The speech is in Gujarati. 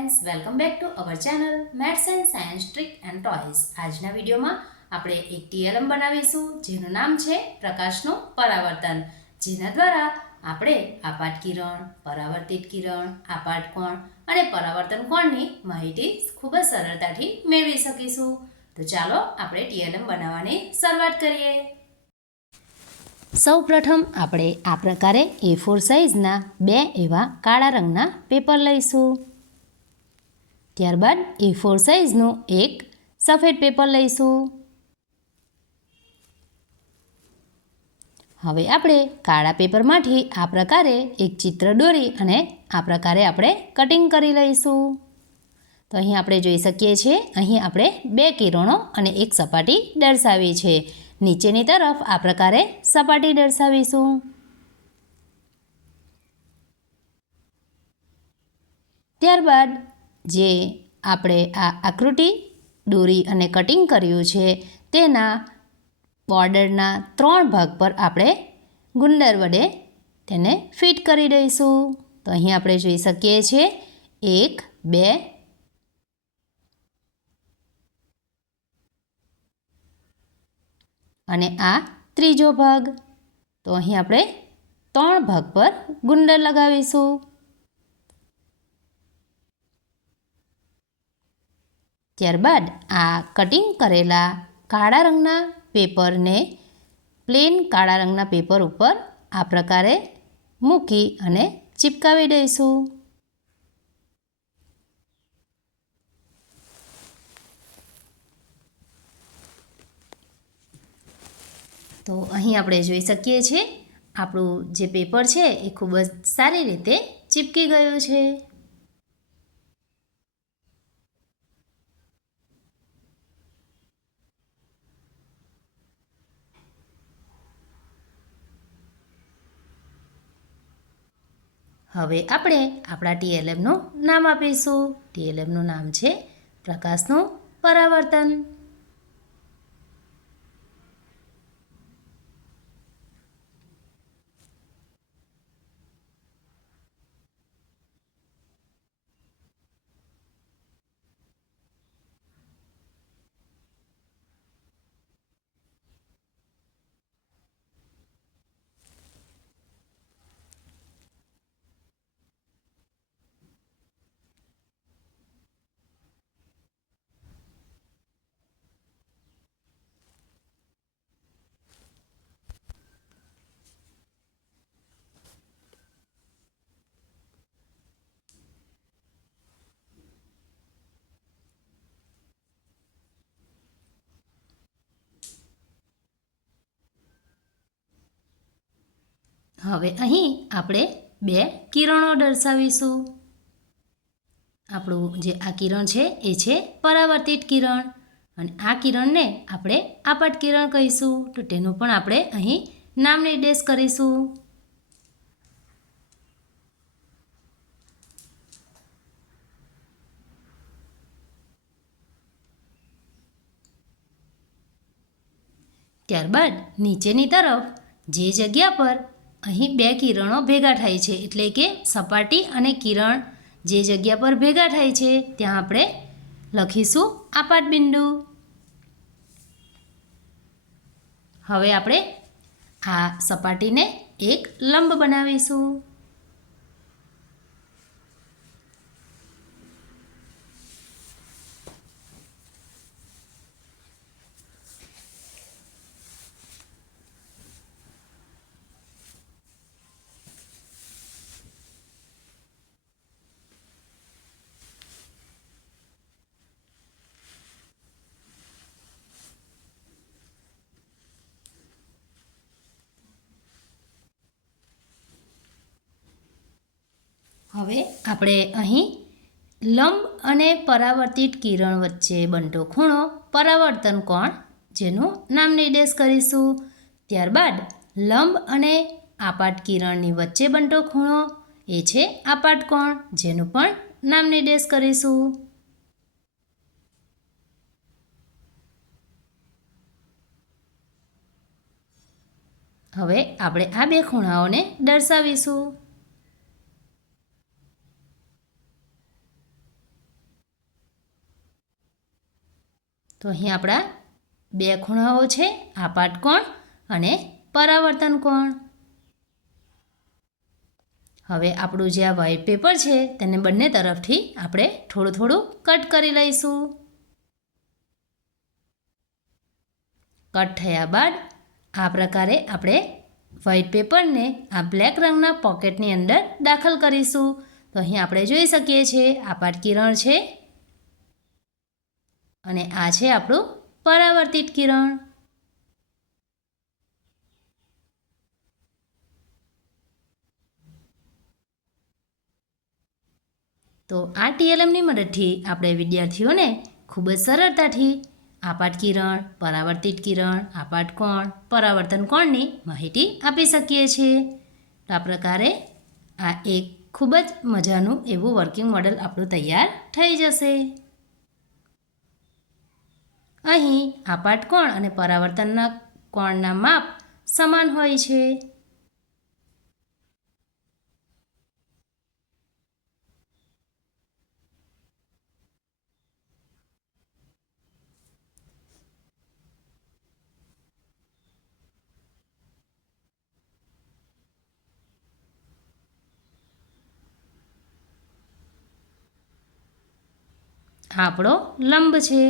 Friends, welcome back to our channel maths and science trick and toys. આજના વિડીયોમાં આપણે એક ટીએલએમ બનાવીશું જેનું નામ છે પ્રકાશનું પરાવર્તન, જેના દ્વારા આપણે આપાત કિરણ, પરાવર્તિત કિરણ, આપાત કોણ અને પરાવર્તન કોણની માહિતી ખૂબ જ સરળતાથી મેળવી શકીશું. તો ચાલો આપણે ટીએલએમ બનાવવાની શરૂઆત કરીએ. સૌપ્રથમ આપણે આ પ્રકારે A4 સાઇઝના બે એવા કાળા રંગના પેપર લઈશું. ત્યારબાદ A4 સાઇઝનું એક સફેદ પેપર લઈશું. હવે આપણે કાળા પેપરમાંથી આ પ્રકારે એક ચિત્ર દોરી અને આ પ્રકારે આપણે કટિંગ કરી લઈશું. તો અહીં આપણે જોઈ શકીએ છીએ, અહીં આપણે બે કિરણો અને એક સપાટી દર્શાવી છે. નીચેની તરફ આ પ્રકારે સપાટી દર્શાવીશું. ત્યારબાદ જે આપણે આ આકૃતિ દોરી અને કટિંગ કર્યું છે તેના બોર્ડરના 3 ભાગ પર આપણે ગુંદર વડે તેને ફિટ કરી દઈશું. તો અહીં આપણે જોઈ શકીએ છીએ 1, 2 અને આ ત્રીજો ભાગ. તો અહીં આપણે 3 ભાગ પર ગુંદર લગાવીશું. ત્યારબાદ આ કટિંગ કરેલા કાળા રંગના પેપરને પ્લેન કાળા રંગના પેપર ઉપર આ પ્રકારે મૂકી અને ચિપકાવી દઈશું. તો અહીં આપણે જોઈ શકીએ છીએ આપણું જે પેપર છે એ ખૂબ જ સારી રીતે ચીપકી ગયું છે. હવે આપણે આપણા ટીએલએમનું નામ આપીશું. ટીએલએમનું નામ છે પ્રકાશનું પરાવર્તન. હવે અહીં આપણે બે કિરણો દર્શાવીશું. આપણું જે આ કિરણ છે એ છે પરાવર્તિત કિરણ અને આ કિરણને આપણે આપાત કિરણ કહીશું. તો તેનું પણ આપણે અહીં નામ નિર્દેશ કરીશું. ત્યારબાદ નીચેની તરફ જે જગ્યા પર અહીં બે કિરણો ભેગા થાય છે, એટલે કે સપાટી અને કિરણ જે જગ્યા પર ભેગા થાય છે ત્યાં આપણે લખીશું આપાત બિંદુ. હવે આપણે આ સપાટીને એક લંબ બનાવીશું. હવે આપણે અહીં લંબ અને પરાવર્તિત કિરણ વચ્ચે બનતો ખૂણો પરાવર્તન કોણ, જેનું નામ નિર્દેશ કરીશું. ત્યારબાદ લંબ અને આપાત કિરણની વચ્ચે બનતો ખૂણો એ છે આપાત કોણ, જેનું પણ નામ નિર્દેશ કરીશું. હવે આપણે આ બે ખૂણાઓને દર્શાવીશું. તો અહીં આપણા બે ખૂણાઓ છે, આપાત કોણ અને પરાવર્તન કોણ. હવે આપણું જે આ વ્હાઇટ પેપર છે તેને બંને તરફથી આપણે થોડું થોડું કટ કરી લઈશું. કટ થયા બાદ આ પ્રકારે આપણે વ્હાઇટ પેપરને આ બ્લેક રંગના પોકેટની અંદર દાખલ કરીશું. તો અહીં આપણે જોઈ શકીએ છીએ આપાત કિરણ છે અને આ છે આપણું પરાવર્તિત કિરણ. તો આ ટીએલએમની મદદથી આપણે વિદ્યાર્થીઓને ખૂબ જ સરળતાથી આપાત કિરણ, પરાવર્તિત કિરણ, આપાત કોણ, પરાવર્તન કોણની માહિતી આપી શકીએ છીએ. તો આ પ્રકારે આ એક ખૂબ જ મજાનું એવું વર્કિંગ મોડેલ આપણું તૈયાર થઈ જશે. અહીં આપાત કોણ અને પરાવર્તનના કોણના માપ સમાન હોય છે. આપણો લંબ છે.